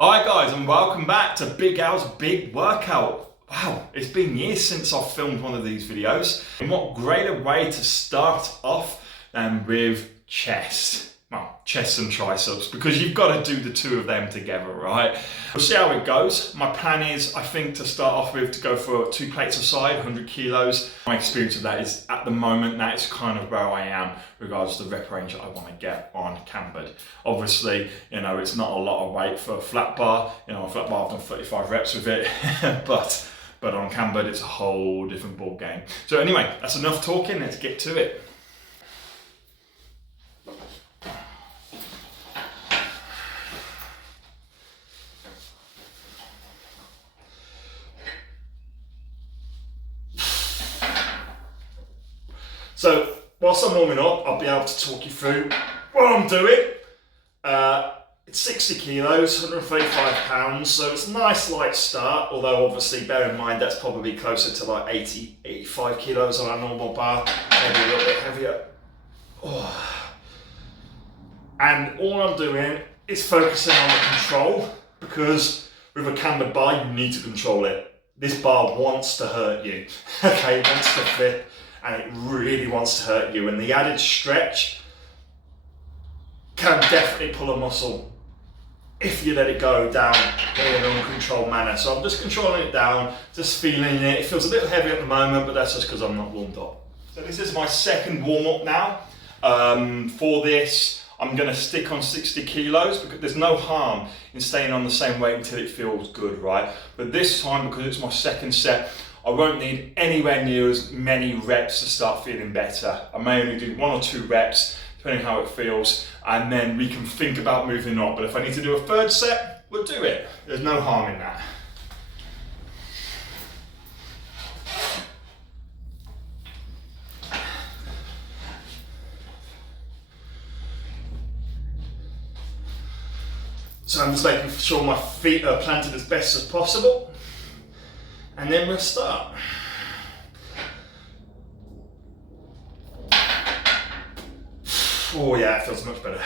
Hi guys, and welcome back to Big Al's Big Workout. Wow, it's been years since I've filmed one of these videos. And what greater way to start off than with chest. Well, chest and triceps, because you've got to do the two of them together, right? We'll see how it goes. My plan is, I think, to start off with, to go for 2 plates a side, 100 kilos. My experience of that is, at the moment, that is kind of where I am regards to the rep range that I want to get on cambered. Obviously, you know, it's not a lot of weight for a flat bar. You know, a flat bar, I've done 35 reps with it, but on cambered, it's a whole different ball game. So anyway, that's enough talking, let's get to it. So, whilst I'm warming up, I'll be able to talk you through what I'm doing. It's 60 kilos, 135 pounds, so it's a nice light start, although obviously bear in mind that's probably closer to like 80, 85 kilos on a normal bar, maybe a little bit heavier. Oh. And all I'm doing is focusing on the control, because with a cambered bar, you need to control it. This bar wants to hurt you, okay, it wants to flip. And it really wants to hurt you, and the added stretch can definitely pull a muscle if you let it go down in an uncontrolled manner. So I'm just controlling it down, just feeling it. It feels a little heavy at the moment, but that's just because I'm not warmed up. So this is my second warm-up now. For this, I'm going to stick on 60 kilos because there's no harm in staying on the same weight until it feels good, right? But this time, because it's my second set, I won't need anywhere near as many reps to start feeling better. I may only do 1 or 2 reps, depending how it feels, and then we can think about moving on. But if I need to do a third set, we'll do it. There's no harm in that. So I'm just making sure my feet are planted as best as possible. And then we'll start. Oh yeah, it feels much better.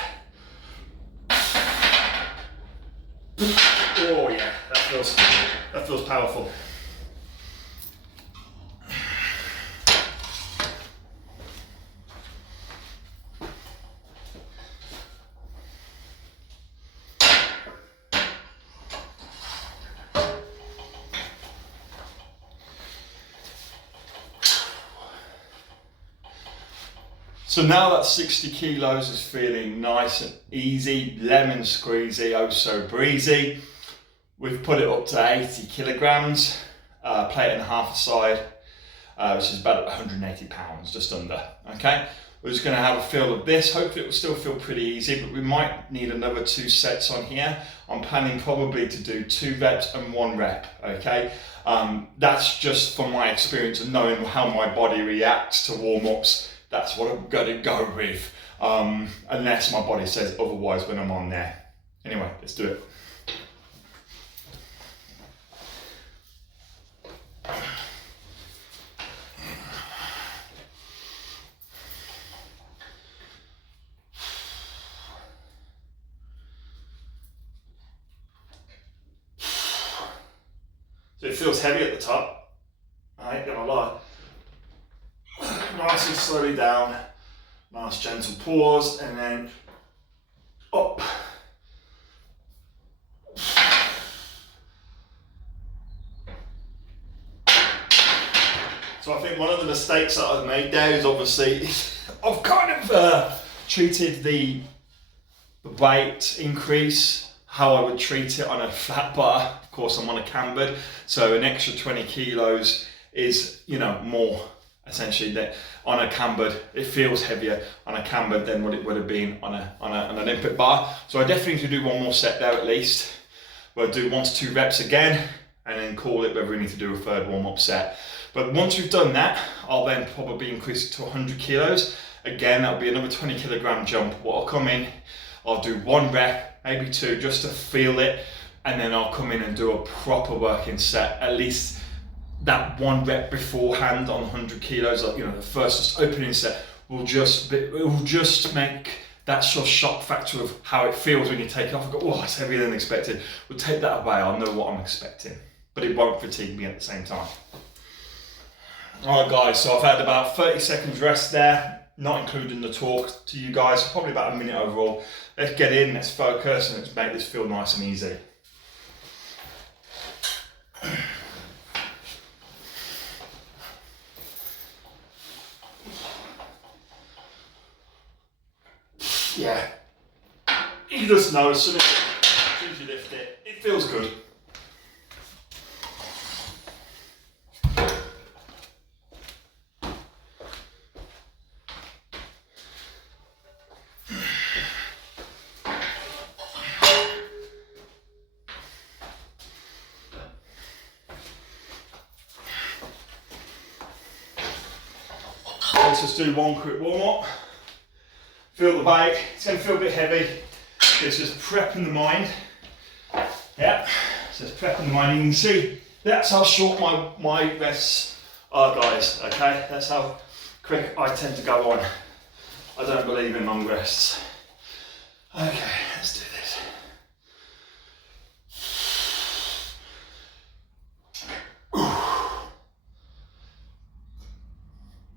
Oh yeah, that feels powerful. So now that 60 kilos is feeling nice and easy, lemon squeezy, oh so breezy, we've put it up to 80 kilograms, plate and a half a side, which is about 180 pounds, just under, okay? We're just gonna have a feel of this. Hopefully it will still feel pretty easy, but we might need another 2 sets on here. I'm planning probably to do 2 reps and 1 rep, okay? That's just from my experience and knowing how my body reacts to warm-ups. That's what I'm gonna go with, unless my body says otherwise when I'm on there. Anyway, let's do it. So it feels heavy at the top, I ain't gonna lie. Nice and slowly down, nice gentle pause, and then up. So I think one of the mistakes that I've made there is obviously, I've kind of treated the weight increase how I would treat it on a flat bar. Of course, I'm on a cambered, so an extra 20 kilos is, you know, more. Essentially, that on a cambered, it feels heavier on a cambered than what it would have been on an Olympic bar. So I definitely need to do 1 more set there at least. We'll do 1 to 2 reps again, and then call it whether we need to do a third warm-up set. But once we've done that, I'll then probably increase it to 100 kilos. Again, that'll be another 20 kilogram jump. What I'll come in, I'll do 1 rep, maybe 2, just to feel it, and then I'll come in and do a proper working set, at least that 1 rep beforehand on 100 kilos, like, you know, the first just opening set will just make that's your shock factor of how it feels when you take it off. I go, oh, it's heavier than expected. We'll take that away, I'll know what I'm expecting. But it won't fatigue me at the same time. All right guys, so I've had about 30 seconds rest there, not including the talk to you guys, probably about a minute overall. Let's get in, let's focus, and let's make this feel nice and easy. Yeah, you just know as soon as you lift it, it feels good. Let's just do one quick warm up. Feel the bike, it's going to feel a bit heavy. It's just prepping the mind. Yeah, it's just prepping the mind. You can see that's how short my rests are, guys. Okay, that's how quick I tend to go on. I don't believe in long rests. Okay, let's do this.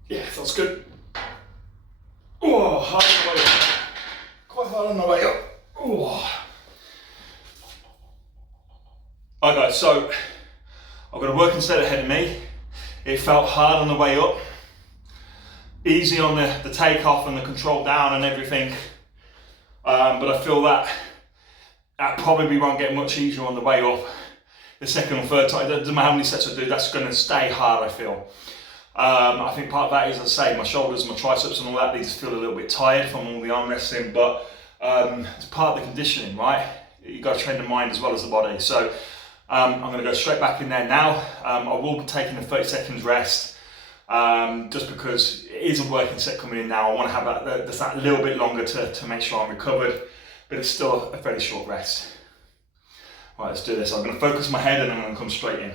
Yeah, feels good. Oh, hard on the way up. Quite hard on the way up. Oh. Alright guys, so I've got a working set ahead of me. It felt hard on the way up. Easy on the takeoff and the control down and everything. But I feel that probably won't get much easier on the way up. The second or third time, it doesn't matter how many sets I do, that's going to stay hard, I feel. I think part of that is, as I say, my shoulders, my triceps and all that needs to feel a little bit tired from all the arm wrestling, but it's part of the conditioning, right? You've got to train the mind as well as the body. So I'm going to go straight back in there now. I will be taking a 30 seconds rest, just because it is a working set coming in now. I want to have that little bit longer to make sure I'm recovered, but it's still a fairly short rest. Right, let's do this. I'm going to focus my head and I'm going to come straight in.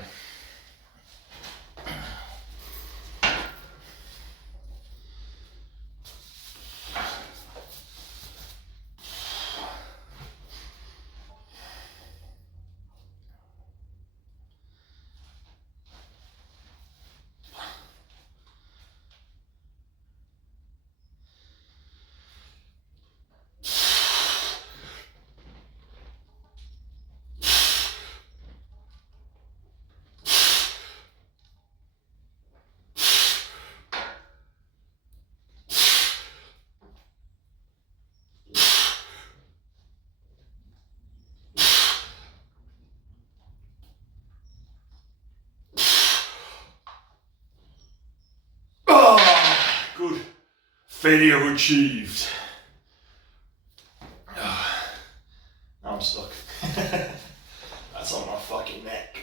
Good. Failure achieved. Now I'm stuck. That's on my fucking neck.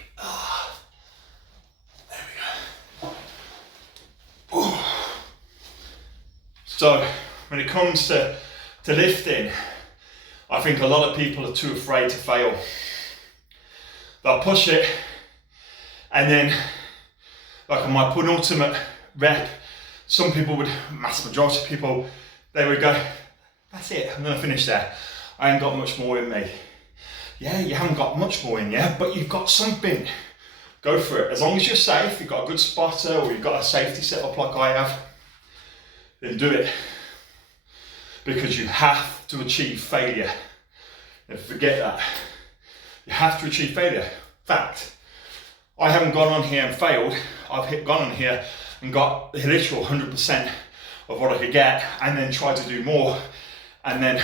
There we go. So when it comes to lifting, I think a lot of people are too afraid to fail. They'll push it, and then like on my penultimate rep, some people would, massive majority of people, they would go, that's it, I'm gonna finish there. I ain't got much more in me. Yeah, you haven't got much more in you, but you've got something. Go for it. As long as you're safe, you've got a good spotter or you've got a safety set up like I have, then do it. Because you have to achieve failure. Never forget that. You have to achieve failure. Fact. I haven't gone on here and failed. I've gone on here and got the literal 100% of what I could get, and then tried to do more, and then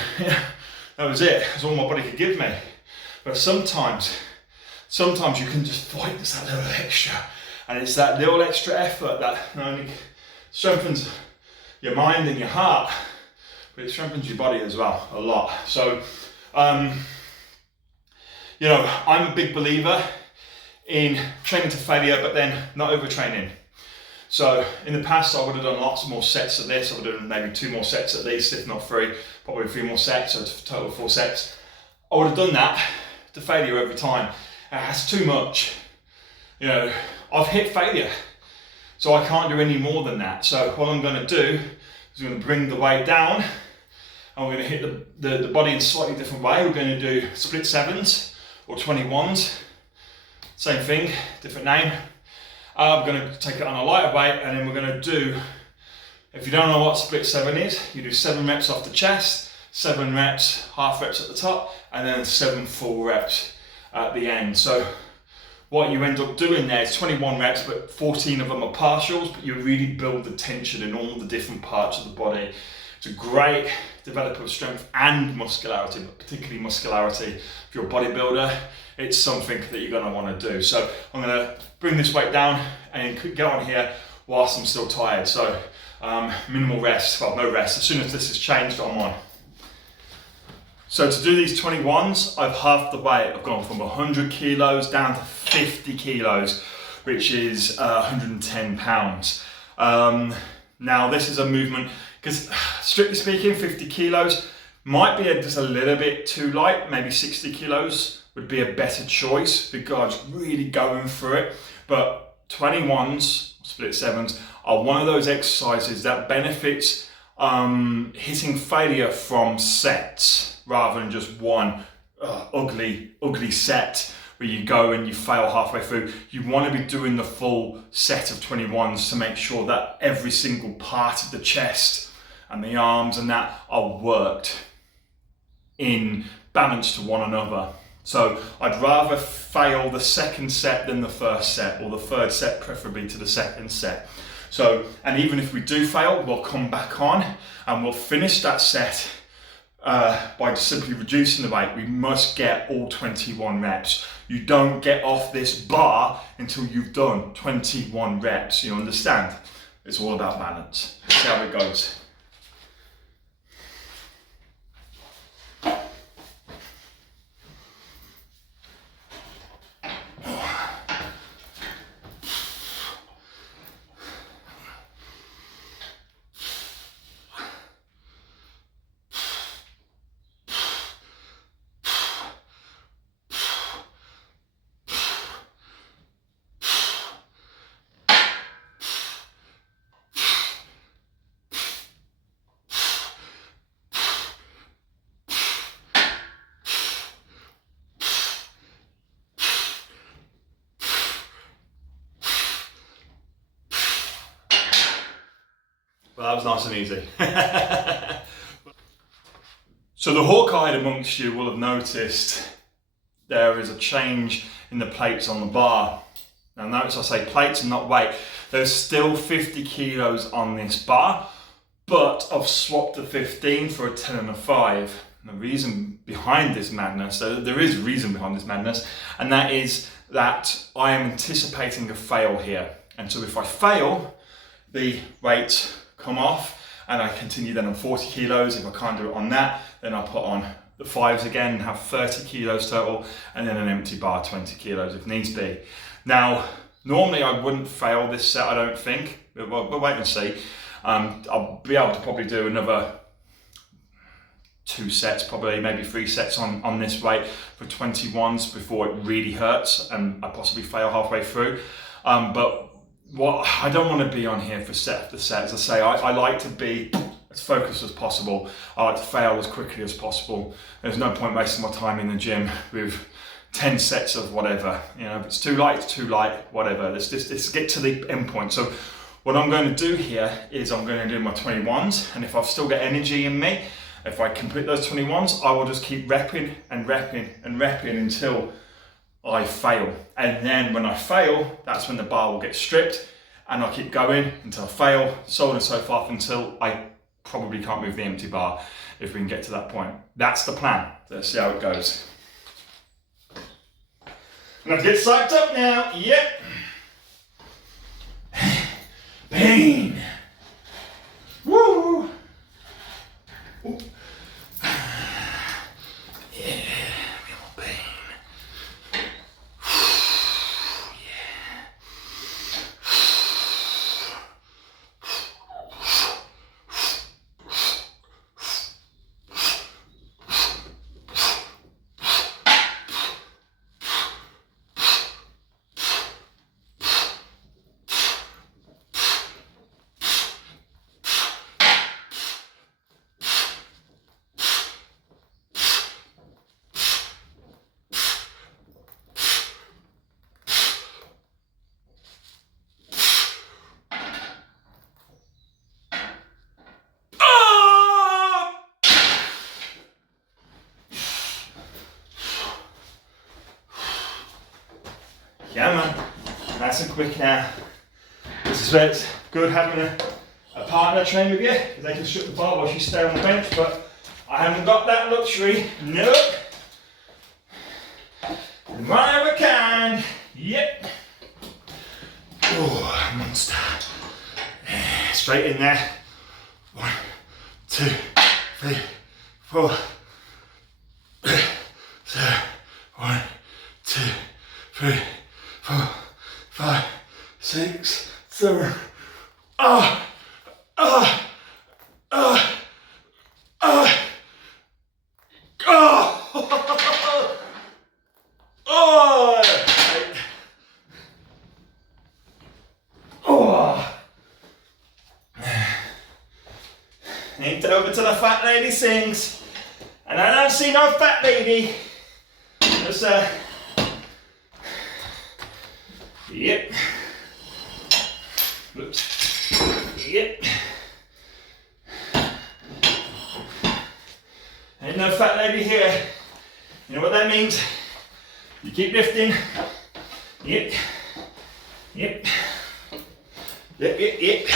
that was it. That's all my body could give me. But sometimes you can just fight just that little extra, and it's that little extra effort that not only strengthens your mind and your heart, but it strengthens your body as well a lot. So you know, I'm a big believer in training to failure, but then not overtraining. So in the past, I would have done lots more sets of this. I would have done maybe 2 more sets at least, if not 3, probably 3 more sets, so a total of 4 sets. I would have done that to failure every time. That's too much. You know, I've hit failure, so I can't do any more than that. So what I'm going to do is I'm going to bring the weight down, and we're going to hit the body in a slightly different way. We're going to do split 7s or 21s. Same thing, different name. We're going to take it on a lighter weight, and then we're going to do, if you don't know what split 7 is, you do 7 reps off the chest, 7 reps, half reps at the top, and then 7 full reps at the end. So what you end up doing there is 21 reps, but 14 of them are partials, but you really build the tension in all the different parts of the body. It's a great developer of strength and muscularity, but particularly muscularity. If you're a bodybuilder, it's something that you're going to want to do. So I'm going to bring this weight down and get on here whilst I'm still tired. So minimal rest, well, no rest. As soon as this is changed, I'm on. So to do these 21s, I've halved the weight. I've gone from 100 kilos down to 50 kilos, which is 110 pounds. Now this is a movement, because strictly speaking, 50 kilos might be just a little bit too light. Maybe 60 kilos would be a better choice because really going for it. But 21s, split 7s, are one of those exercises that benefits hitting failure from sets rather than just one ugly set where you go and you fail halfway through. You want to be doing the full set of 21s to make sure that every single part of the chest and the arms and that are worked in balance to one another. So I'd rather fail the second set than the first set, or the third set preferably to the second set. So, and even if we do fail, we'll come back on and we'll finish that set by just simply reducing the weight. We must get all 21 reps. You don't get off this bar until you've done 21 reps. You understand? It's all about balance. See how it goes. Well, that was nice and easy. So the hawk-eyed amongst you will have noticed there is a change in the plates on the bar. Now notice I say plates and not weight. There's still 50 kilos on this bar, but I've swapped the 15 for a 10 and a 5. And the reason behind this madness, there is a reason behind this madness, and that is that I am anticipating a fail here. And so if I fail, the weights come off and I continue then on 40 kilos. If I can't do it on that, then I'll put on the 5s again and have 30 kilos total, and then an empty bar, 20 kilos if needs be. Now, normally I wouldn't fail this set, I don't think, but we'll wait and see. I'll be able to probably do another 2 sets, probably maybe 3 sets on this weight for 21s before it really hurts and I possibly fail halfway through. But what I don't want to be on here for set after set. As I say, I like to be as focused as possible. I like to fail as quickly as possible. There's no point wasting my time in the gym with 10 sets of whatever. You know, if it's too light, it's too light, whatever. Let's get to the end point. So what I'm going to do here is I'm going to do my 21s, and if I've still got energy in me, if I complete those 21s, I will just keep repping and repping and repping until I fail. And then when I fail, that's when the bar will get stripped, and I'll keep going until I fail, so on and so forth, until I probably can't move the empty bar, if we can get to that point. That's the plan. Let's see how it goes. And I get psyched up now. Yep. Pain. Woo. Ooh. Yeah. Yeah, man. Nice and quick now. This is where it's good having a partner train with you, because they can strip the bar while you stay on the bench, but I haven't got that luxury. Nope. Whatever kind. Yep. Oh, monster. Straight in there. 1, 2, 3, 4. 1, 2, 3, 4, 5, 6, 7. Ah! Ah! Ah! Ah! Oh! Oh! Oh! Ain't over till the fat lady sings, and I don't see no fat lady. Just yep. Oops. Yep. Ain't no fat lady here. You know what that means? You keep lifting. Yep. Yep. Yep, yep, yep.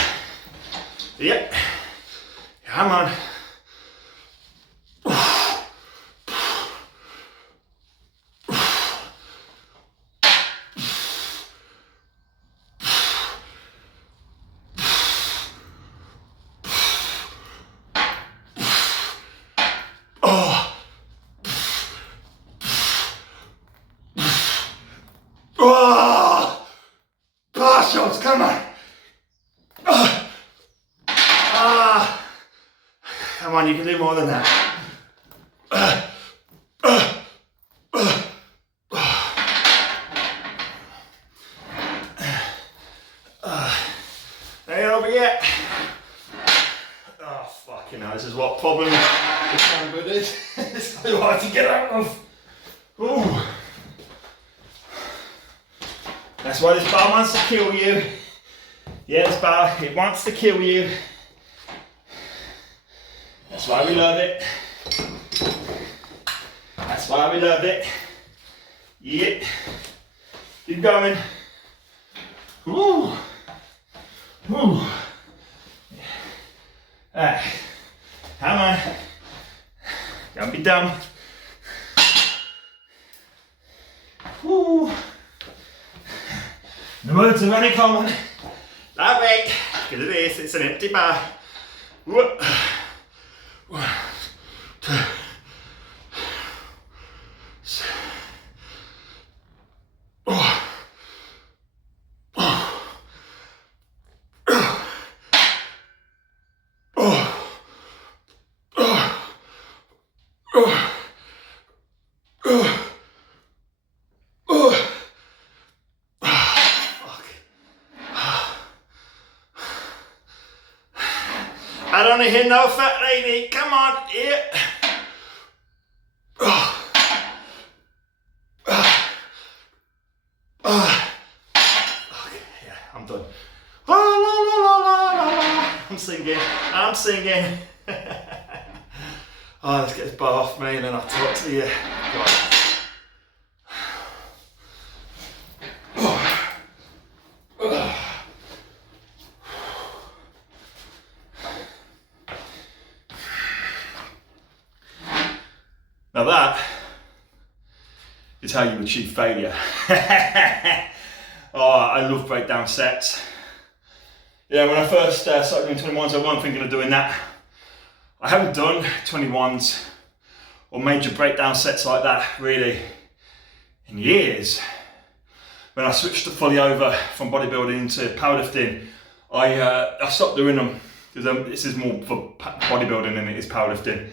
Yep. Come on. Oh! Partials, come on. Come on, you can do more than that. Ain't over yet. Oh, fucking hell, this is what problem the camber is. It's so hard to get out of. Ooh. That's why this bar wants to kill you. Yeah, this bar, it wants to kill you. That's why we love it. That's why we love it. Yep. Keep going. Woo. Woo. Alright. Come on. Don't be dumb. Woo. The words are very common. That way. Because it is, it's an empty bar. Whoop. 1, 2, 3. Oh. Oh. Oh. Oh. Oh. Oh. Oh. I don't hear no fat lady. Come on, yeah. Oh. Okay, yeah, I'm done. La, la, la, la, la, la. I'm singing. I'm singing. Oh, let's get this bar off me and then I'll talk to you. Now that is how you achieve failure. Oh, I love breakdown sets. Yeah, when I first started doing 21s, I wasn't thinking of doing that. I haven't done 21s or major breakdown sets like that really in years. When I switched fully over from bodybuilding into powerlifting, I stopped doing them because this is more for bodybuilding than it is powerlifting.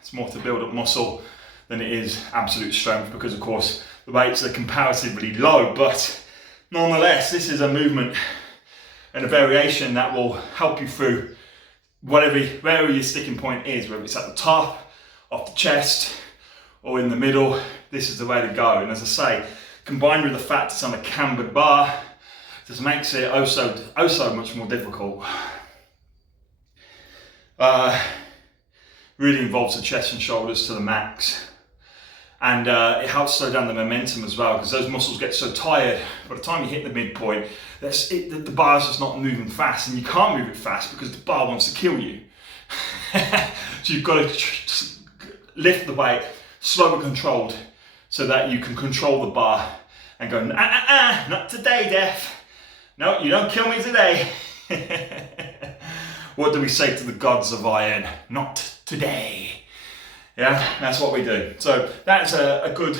It's more to build up muscle than it is absolute strength, because of course the weights are comparatively low, but nonetheless this is a movement and a variation that will help you through wherever your sticking point is, whether it's at the top, off the chest, or in the middle. This is the way to go. And as I say, combined with the fact it's on a cambered bar, just makes it oh so much more difficult. Really involves the chest and shoulders to the max. And it helps slow down the momentum as well, because those muscles get so tired by the time you hit the midpoint, the bar's just not moving fast, and you can't move it fast because the bar wants to kill you. So you've got to lift the weight, slow and controlled, so that you can control the bar and go, not today, Def. No, you don't kill me today. What do we say to the gods of iron? Not today. Yeah, that's what we do. So that's a good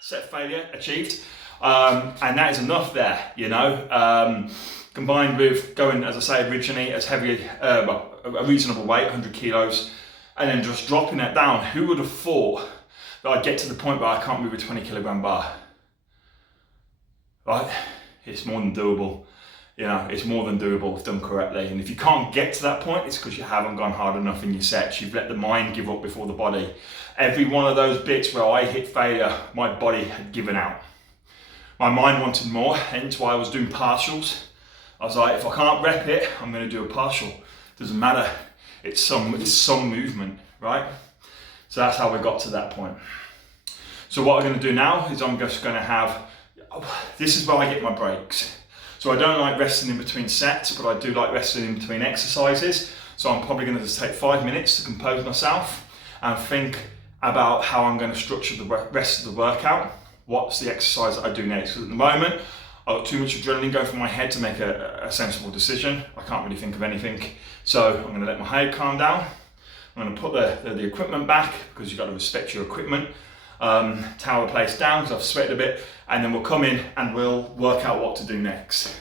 set failure achieved. And that is enough there, you know. Combined with going, as I say, originally as heavy, a reasonable weight, 100 kilos, and then just dropping that down. Who would have thought that I'd get to the point where I can't move a 20 kilogram bar? Right? It's more than doable. You know, it's more than doable if done correctly. And if you can't get to that point, it's because you haven't gone hard enough in your sets. You've let the mind give up before the body. Every one of those bits where I hit failure, my body had given out. My mind wanted more, hence why I was doing partials. I was like, if I can't rep it, I'm going to do a partial. Doesn't matter. It's some movement, right? So that's how we got to that point. So what I'm going to do now is I'm just going to have, this is where I get my breaks. So I don't like resting in between sets, but I do like resting in between exercises. So I'm probably going to just take 5 minutes to compose myself and think about how I'm going to structure the rest of the workout. What's the exercise that I do next? Because at the moment, I've got too much adrenaline going through my head to make a sensible decision. I can't really think of anything. So I'm going to let my head calm down. I'm going to put the equipment back, because you've got to respect your equipment. Tower place down because I've sweated a bit, and then we'll come in and we'll work out what to do next.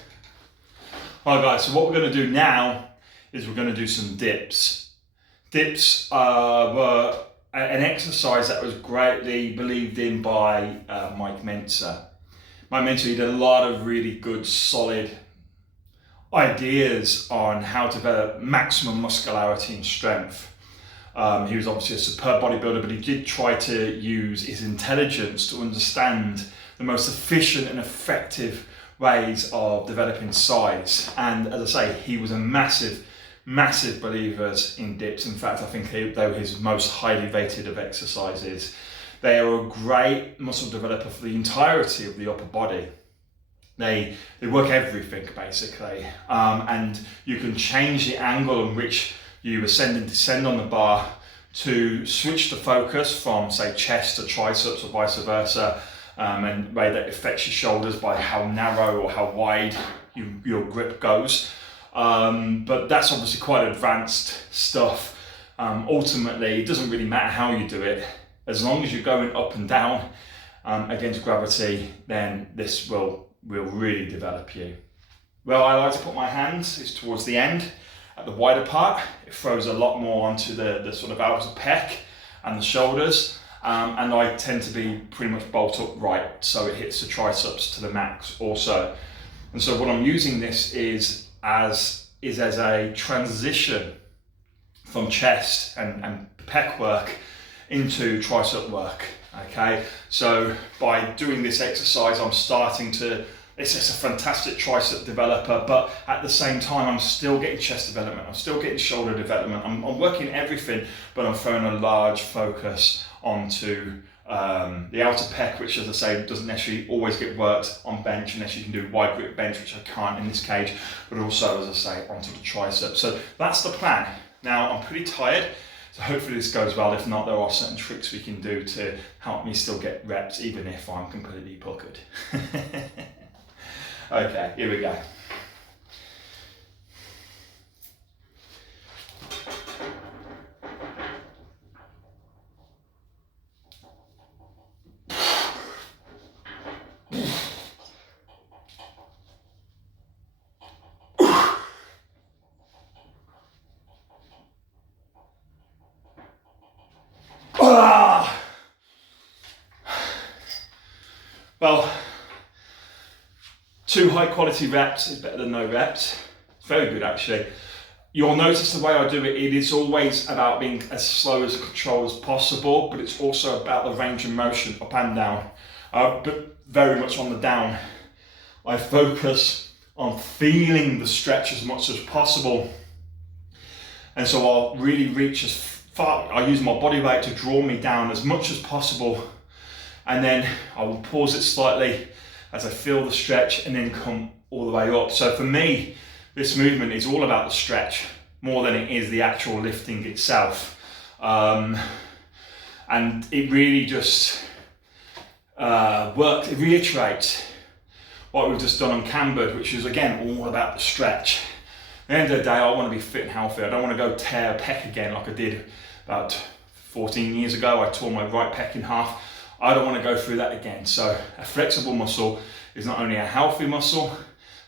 Alright guys, so what we're going to do now is we're going to do some dips. Dips were an exercise that was greatly believed in by Mike Mentzer. Mike Mentzer, he did a lot of really good, solid ideas on how to develop maximum muscularity and strength. He was obviously a superb bodybuilder, but he did try to use his intelligence to understand the most efficient and effective ways of developing size. And as I say, he was a massive believer in dips. In fact, I think they were his most highly rated of exercises. They are a great muscle developer for the entirety of the upper body. They work everything basically, and you can change the angle in which you ascend and descend on the bar to switch the focus from, say, chest to triceps or vice versa, and the way that affects your shoulders by how narrow or how wide your grip goes. But that's obviously quite advanced stuff. Ultimately, it doesn't really matter how you do it. As long as you're going up and down against gravity, then this will really develop you. Where I like to put my hands is towards the end, at the wider part. It throws a lot more onto the sort of outer pec and the shoulders, and I tend to be pretty much bolt upright, so it hits the triceps to the max also. And so what I'm using this is as a transition from chest and pec work into tricep work. Okay, so by doing this exercise, I'm starting to, it's a fantastic tricep developer, but at the same time, I'm still getting chest development, I'm still getting shoulder development, I'm working everything, but I'm throwing a large focus onto the outer pec, which, as I say, doesn't necessarily always get worked on bench unless you can do wide grip bench, which I can't in this cage, but also, as I say, onto the tricep. So that's the plan. Now, I'm pretty tired, so hopefully this goes well. If not, there are certain tricks we can do to help me still get reps, even if I'm completely puckered. Okay, here we go. Well, 2 high quality reps is better than no reps. It's very good actually. You'll notice the way I do it, it is always about being as slow as control as possible, but it's also about the range of motion up and down. But very much on the down. I focus on feeling the stretch as much as possible. And so I'll really reach as I use my body weight to draw me down as much as possible, and then I will pause it slightly as I feel the stretch and then come all the way up. So for me, this movement is all about the stretch more than it is the actual lifting itself. And it really just it reiterates what we've just done on cambered, which is again all about the stretch. At the end of the day, I want to be fit and healthy. I don't want to go tear a pec again like I did about 14 years ago. I tore my right pec in half. I don't want to go through that again. So a flexible muscle is not only a healthy muscle,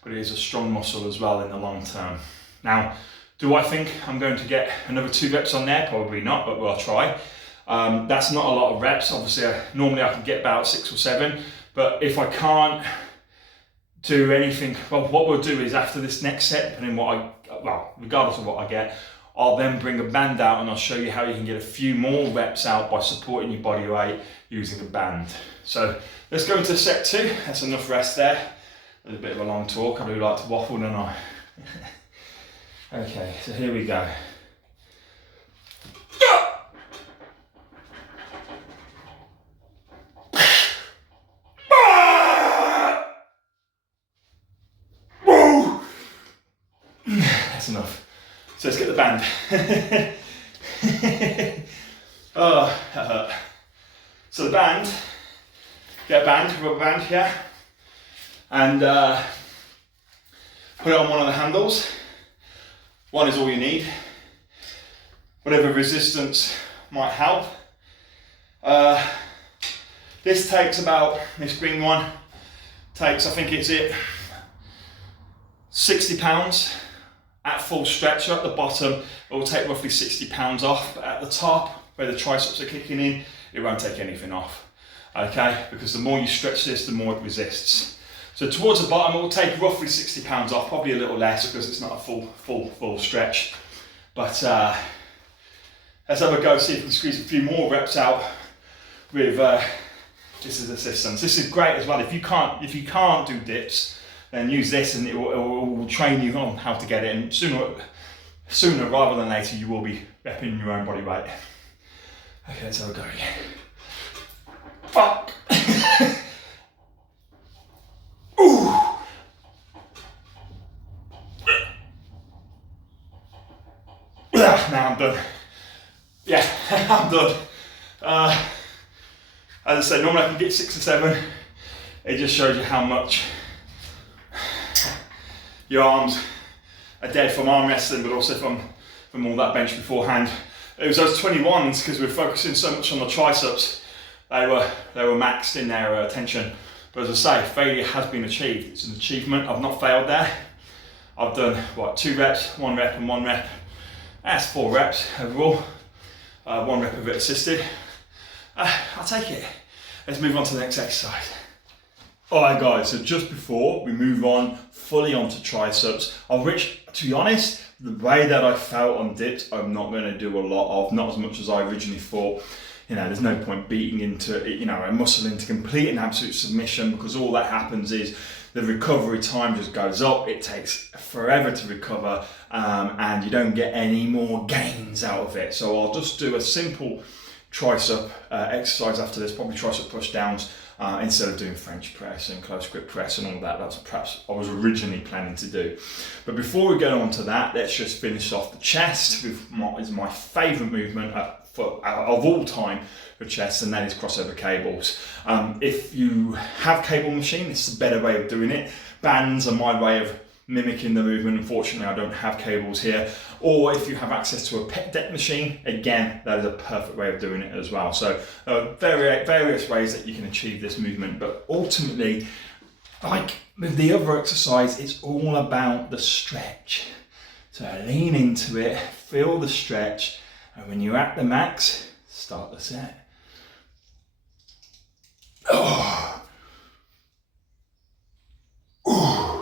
but it is a strong muscle as well in the long term. Now, do I think I'm going to get another 2 reps on there? Probably not, but we'll try. That's not a lot of reps. Obviously, normally I can get about 6 or 7, but if I can't do anything, well, what we'll do is after this next set, depending regardless of what I get, I'll then bring a band out and I'll show you how you can get a few more reps out by supporting your body weight using a band. So let's go into set 2. That's enough rest there. A bit of a long talk. I do like to waffle, don't I? Okay, so here we go. That's enough. So let's get the band. Oh, that hurt. So the band, get a band, rubber band here, and put it on one of the handles. One is all you need. Whatever resistance might help. This takes about, this green one takes, I think it's 60 pounds at full stretch. At the bottom, it will take roughly 60 pounds off, but at the top, where the triceps are kicking in, it won't take anything off, okay? Because the more you stretch this, the more it resists. So towards the bottom, it will take roughly 60 pounds off, probably a little less because it's not a full stretch. But let's have a go, see if we can squeeze a few more reps out with this as assistance. This is great as well. If you can't do dips, then use this and it will train you on how to get it. And sooner rather than later, you will be repping your own body weight. Okay, let's have a go again. Fuck. Ooh. Now I'm done. Yeah, I'm done. As I said, normally I can get 6 or 7. It just shows you how much your arms are dead from arm wrestling, but also from all that bench beforehand. It was those 21s, because we're focusing so much on the triceps, they were maxed in their tension. But as I say, failure has been achieved. It's an achievement. I've not failed there. I've done, what, 2 reps, 1 rep and 1 rep. That's 4 reps overall. 1 rep of it assisted. I'll take it. Let's move on to the next exercise. Alright guys, so just before we move on fully onto triceps, which, to be honest, the way that I felt on dips, I'm not going to do a lot of, not as much as I originally thought. You know, there's no point beating into, a muscle into complete and absolute submission, because all that happens is the recovery time just goes up. It takes forever to recover, and you don't get any more gains out of it. So I'll just do a simple tricep exercise after this, probably tricep push downs, instead of doing French press and close grip press and all that. That's perhaps I was originally planning to do. But before we go on to that, let's just finish off the chest with what is my favourite movement of all time for chest, and that is crossover cables. If you have cable machine, this is a better way of doing it. Bands are my way of mimicking the movement. Unfortunately, I don't have cables here. Or if you have access to a pec deck machine, again, that is a perfect way of doing it as well. So various ways that you can achieve this movement, but ultimately, like with the other exercise, it's all about the stretch. So lean into it, feel the stretch, and when you're at the max, start the set. Oh. Ooh.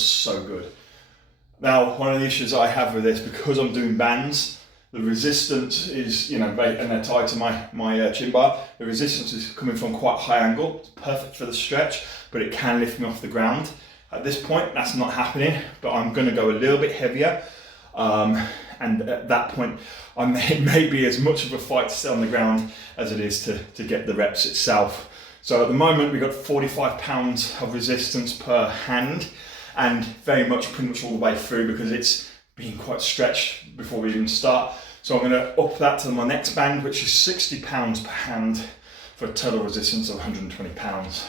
feels so good. Now, one of the issues I have with this, because I'm doing bands, the resistance is, and they're tied to my chin bar, the resistance is coming from quite a high angle. It's perfect for the stretch, but it can lift me off the ground. At this point, that's not happening, but I'm gonna go a little bit heavier. And at that point, it may be as much of a fight to stay on the ground as it is to get the reps itself. So at the moment, we've got 45 pounds of resistance per hand, and very much pretty much all the way through, because it's being quite stretched before we even start. So I'm going to up that to my next band, which is 60 pounds per hand, for a total resistance of 120 pounds.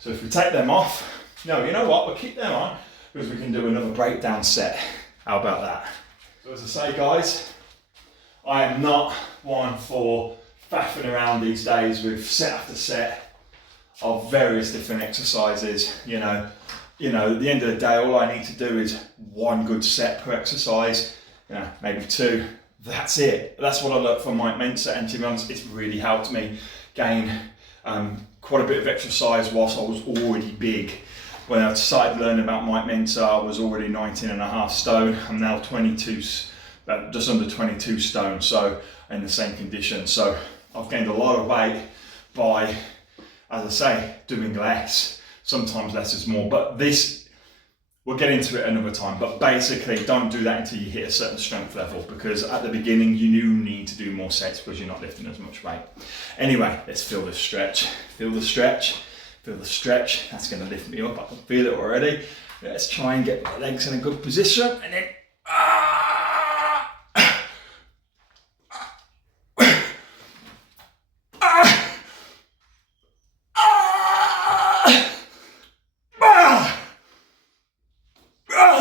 So if we take them off, no, you know what, we'll keep them on, because we can do another breakdown set. How about that? So as I say, guys, I am not one for faffing around these days with set after set of various different exercises. At the end of the day, all I need to do is one good set per exercise, maybe two. That's it. That's what I learned from Mike Mensa, and to be honest, it's really helped me gain quite a bit of exercise whilst I was already big. When I started learning about Mike Mensa, I was already 19.5 stone. I'm now 22, just under 22 stone, so in the same condition. So I've gained a lot of weight by, as I say, doing less. Sometimes less is more, but this, we'll get into it another time, but basically don't do that until you hit a certain strength level, because at the beginning you do need to do more sets because you're not lifting as much weight. Anyway, let's feel the stretch. Feel the stretch, feel the stretch. That's gonna lift me up, I can feel it already. Let's try and get my legs in a good position, and then,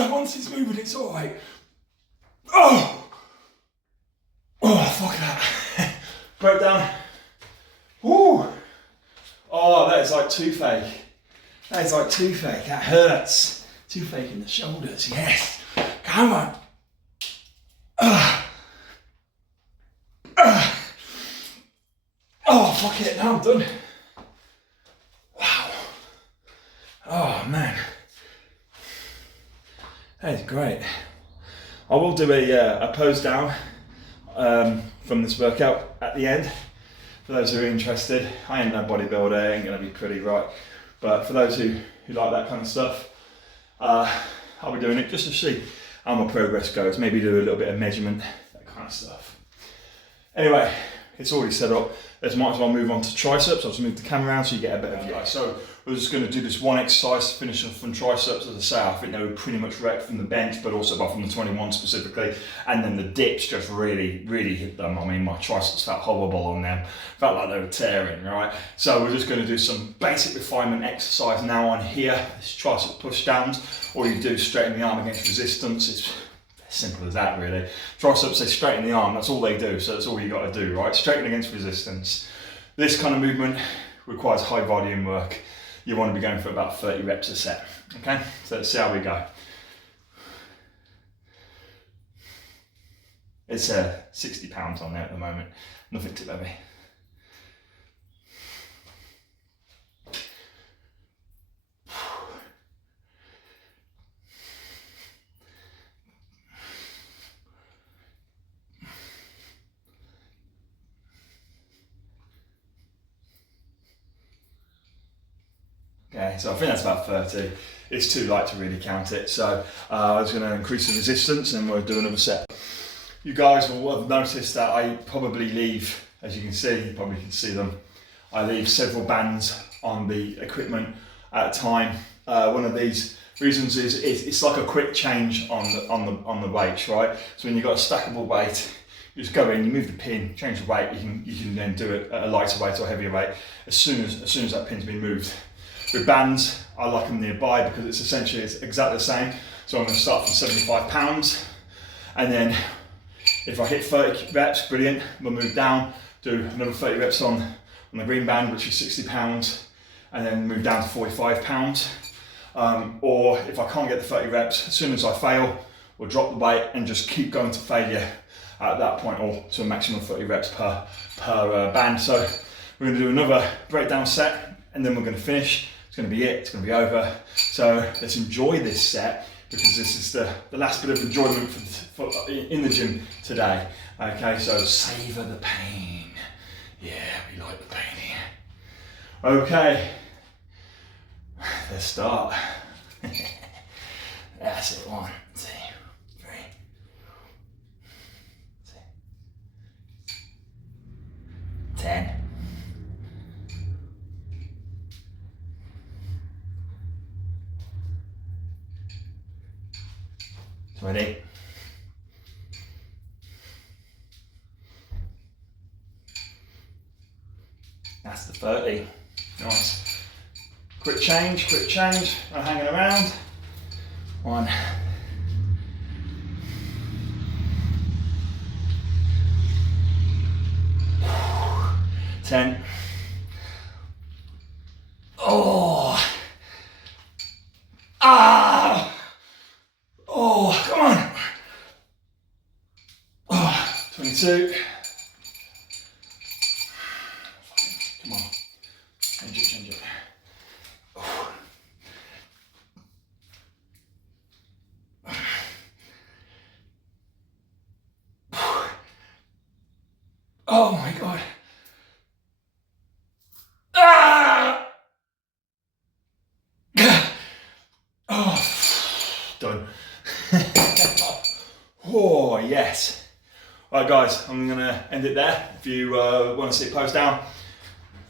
once it's moving, it's all right. Oh, fuck that. Breakdown. Ooh. Oh, that is like toothache. That is like toothache. That hurts. Toothache in the shoulders. Yes. Come on. Oh, fuck it. Now I'm done. Wow. Oh, man. That is great. I will do a pose down from this workout at the end. For those who are interested, I ain't no bodybuilder, ain't gonna be pretty, right? But for those who like that kind of stuff, I'll be doing it just to see how my progress goes. Maybe do a little bit of measurement, that kind of stuff. Anyway, it's already set up. Let's might as well move on to triceps. I'll just move the camera around so you get a better view. So we're just going to do this one exercise to finish off from triceps. As I say, I think they were pretty much wrecked from the bench, but also from the 21 specifically. And then the dips just really, really hit them. I mean, my triceps felt horrible on them. Felt like they were tearing, right? So we're just going to do some basic refinement exercise now on here. This tricep push downs. All you do is straighten the arm against resistance. It's simple as that, really. Triceps, they straighten the arm, that's all they do, so that's all you got to do, right? Straighten against resistance. This kind of movement requires high volume work. You want to be going for about 30 reps a set, okay? So let's see how we go. It's 60 pounds on there at the moment, nothing too heavy. Okay, so I think that's about 30. It's too light to really count it, so I was going to increase the resistance and we'll do another set. You guys will have noticed that I probably leave, as you can see, you probably can see them, I leave several bands on the equipment at a time. One of these reasons is it's like a quick change on the weights, right? So when you've got a stackable weight, you just go in, you move the pin, change the weight, you can then do it at a lighter weight or heavier weight as soon as that pin's been moved. With bands, I like them nearby because it's exactly the same. So I'm going to start from 75 pounds, and then if I hit 30 reps, brilliant, we'll move down, do another 30 reps on the green band, which is 60 pounds, and then move down to 45 pounds. Or if I can't get the 30 reps, as soon as I fail, we'll drop the weight and just keep going to failure at that point, or to a maximum of 30 reps per band. So we're going to do another breakdown set, and then we're going to finish. it's going to be it, it's going to be over. So let's enjoy this set, because this is the last bit of enjoyment in the gym today. Okay, so savour the pain. Yeah, we like the pain here. Okay, let's start. That's it, 1, 2, 3. 10. 20. That's the 30. Nice. Quick change, not hanging around. 1. 10. Oh. Ah. Oh, come on. Oh, 22. Come on. Change it. Oh. Oh my God. Ah! Oh, done. Oh, yes. Right, guys, I'm gonna end it there. If you want to see it, post down.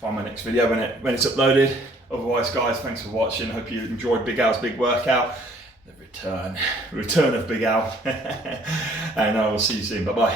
Find my next video when it's uploaded. Otherwise, guys, thanks for watching. I hope you enjoyed Big Al's big workout. The return of Big Al. And I will see you soon. Bye-bye.